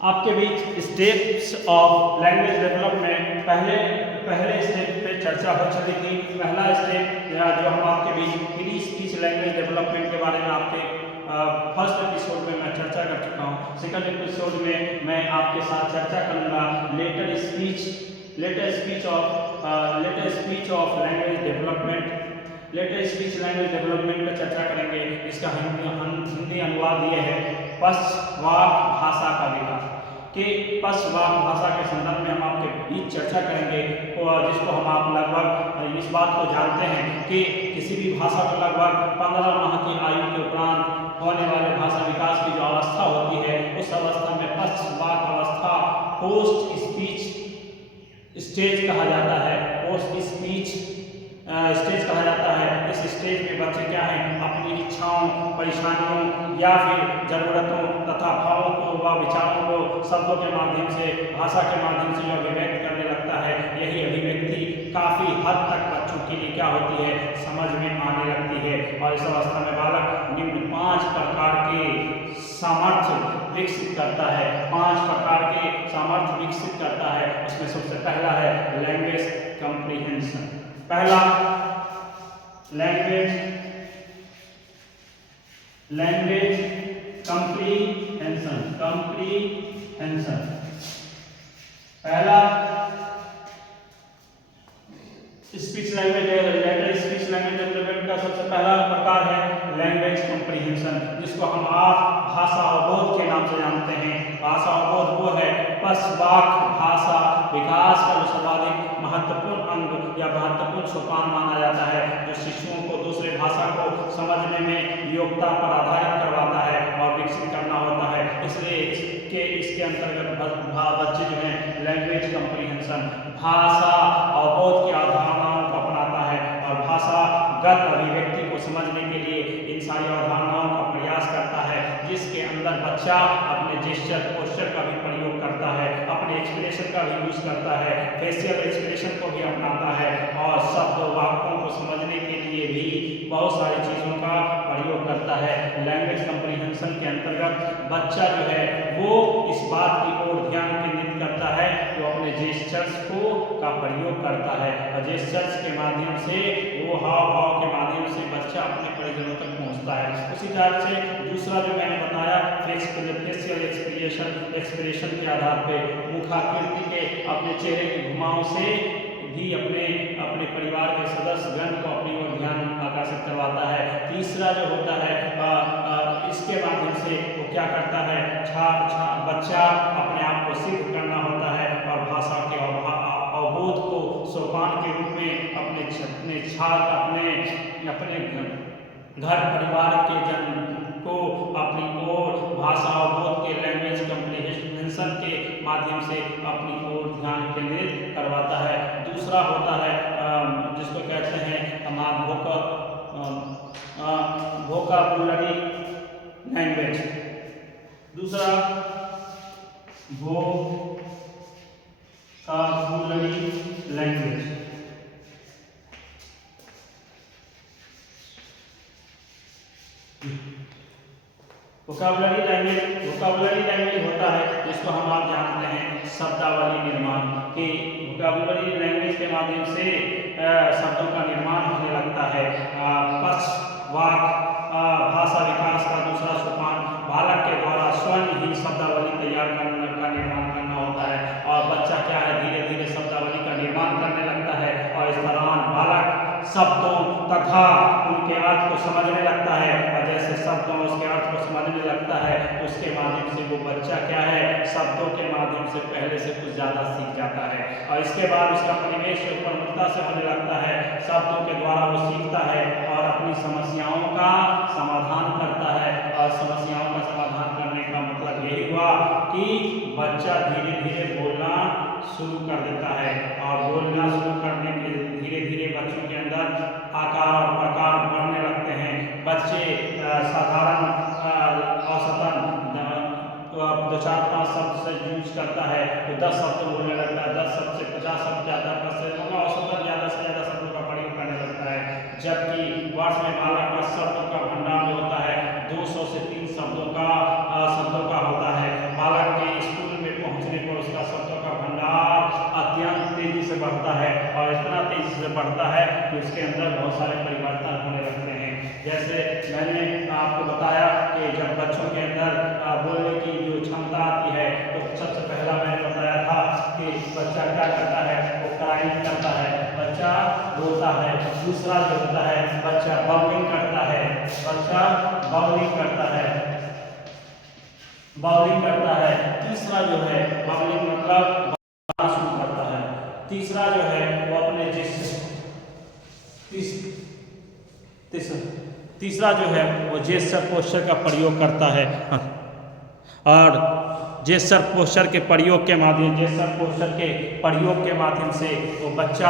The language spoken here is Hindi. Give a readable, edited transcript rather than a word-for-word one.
आपके बीच स्टेप्स ऑफ लैंग्वेज डेवलपमेंट पहले स्टेप पे चर्चा हो चुकी थी। पहला स्टेप जो हम आपके बीच प्री स्पीच लैंग्वेज डेवलपमेंट के बारे में आपके फर्स्ट एपिसोड में मैं चर्चा कर चुका हूँ। सेकंड एपिसोड में मैं आपके साथ चर्चा करूँगा later speech of language development. Later speech language development पर चर्चा करेंगे। इसका हिंदी अनुवाद ये है, पश्चवाक भाषा का विकास। कि पश्चवाक भाषा के संदर्भ में हम आपके बीच चर्चा करेंगे, जिसको हम आप लगभग इस बात को जानते हैं कि किसी भी भाषा को लगभग 15 माह की आयु के उपरांत होने वाले भाषा विकास की जो अवस्था होती है, उस अवस्था में पश्चवाक अवस्था पोस्ट स्पीच स्टेज कहा जाता है। पोस्ट स्पीच स्टेज कहा जाता है। इस स्टेज में बच्चे क्या है, अपनी इच्छाओं, परेशानियों या फिर जरूरतों तथा भावों को व विचारों को शब्दों के माध्यम से, भाषा के माध्यम से जो अभिव्यक्त करने लगता है, यही अभिव्यक्ति काफ़ी हद तक बच्चों के लिए क्या होती है, समझ में आने लगती है। और इस अवस्था में बालक निम्न 5 प्रकार के सामर्थ्य विकसित करता है। 5 प्रकार के सामर्थ्य विकसित करता है। उसमें सबसे पहला है लैंग्वेज कंप्रीहेंशन। पहला लैंग्वेज कंप्रीहेंशन। पहला speech language later speech language development का सबसे पहला प्रकार है लैंग्वेज कंप्रीहेंशन, जिसको हम आप भाषा अवबोध के नाम से जानते हैं। भाषा अवबोध वो है पश्चवाक भाषा विकास का जो सर्वाधिक महत्वपूर्ण अंग या महत्वपूर्ण सोपान माना जाता है, जो शिशुओं को दूसरे भाषा को समझने में योग्यता पर आधारित करवाता है और विकसित करना होता है। इसलिए इसके अंतर्गत बच्चे जो हैं लैंग्वेज कंप्रीहेंशन भाषा अवबोध की अवधारणाओं को अपनाता है और भाषागत अभिव्यक्ति को समझने के लिए इन सारी अवधारणाओं का प्रयास करता है, जिसके अंदर बच्चा अपने जेस्चर पोस्चर का भी प्रयोग करता है, अपने एक्सप्रेशन का भी यूज करता है, फेशियल एक्सप्रेशन को भी अपनाता है और शब्द वाक्यों को समझने के लिए भी बहुत सारी चीज़ों का प्रयोग करता है। लैंग्वेज कंप्रीहेंशन के अंतर्गत बच्चा जो है वो इस बात की ओर ध्यान केंद्रित करता है कि वो अपने जेस्चर्स का प्रयोग करता है और जेस्चर्स के माध्यम से वो हाव भाव के माध्यम से बच्चा अपने परिजनों तक पहुंचता है। उसी तरह से दूसरा जो मैंने बताया फेशियल एक्सप्रेशन के आधार पे मुखाकृति के अपने चेहरे की घुमाव से भी अपने परिवार के सदस्यगण को अपनी ओर ध्यान आकर्षित करवाता है। तीसरा जो होता है इसके माध्यम से वो क्या करता है, बच्चा अपने आप को सिद्ध करना होता है और भाषा के अवबोध को सोपान के रूप में अपने घर परिवार के जन को अपनी ओर भाषा अवबोध के लैंग्वेज कंप्रीहेंशन के माध्यम से अपनी ओर ध्यान केंद्रित करवाता है। दूसरा होता है जिसको कहते हैं वोकैबुलरी लैंग्वेज। दूसरा वोकैबुलरी लैंग्वेज। वोकैबुलरी लैंग्वेज होता है जिसको हम आप जानते हैं शब्दावली निर्माण। कि वोकैबुलरी लैंग्वेज के माध्यम से शब्दों का निर्माण होने लगता है। पश्चवाक भाषा विकास का दूसरा सोपान बालक के द्वारा स्वयं ही शब्दावली तैयार करने का निर्माण करना होता है और बच्चा क्या है, धीरे धीरे शब्दावली का निर्माण करने लगता है और इस दौरान बालक शब्दों तथा उनके अर्थ को समझने लगता है और जैसे शब्दों उसके अर्थ को समझने लगता है उसके माध्यम से वो बच्चा क्या है, शब्दों के माध्यम से पहले से कुछ ज़्यादा सीख जाता है और इसके बाद उसका परिवेश प्रमुखता से होने लगता है। शब्दों के द्वारा वो सीखता है और अपनी समस्याओं का समाधान करता है और समस्याओं का समाधान करने का मतलब यही हुआ कि बच्चा धीरे धीरे बोलना शुरू कर देता है और बोलना शुरू करने के धीरे धीरे बच्चों के अंदर आकार और प्रकार बढ़ने लगते हैं। बच्चे साधारण औसतन 2-4-5 शब्द से यूज करता है तो 10 शब्द बोलने लगता है, 10 शब्द से 50 शब्द ज़्यादा औसतन ज़्यादा से ज़्यादा शब्दों का प्रयोग करने लगता है। जबकि वर्ष में बालक का शब्दों का भंडार जो होता है 200 से 3 शब्दों का होता है। बालक के स्कूल बढ़ता है तो उसके अंदर बहुत सारे परिवर्तन होने लगते हैं। जैसे मैंने आपको बताया कि जब बच्चों के अंदर बोलने की जो क्षमता आती है तो सबसे पहला मैंने बताया था कि बच्चा क्या करता है, वो क्राइंग करता है, बच्चा रोता है। दूसरा जो होता है बच्चा बाउलिंग करता है, बच्चा बाउलिंग करता है, बाउलिंग करता है। तीसरा जो है बाउलिंग मतलब शुरू करता है। तीसरा जो है वो अपने तीसरा जो है वो जेस्चर पोस्चर का प्रयोग करता है और जेस्चर पोस्चर के प्रयोग के माध्यम से वो बच्चा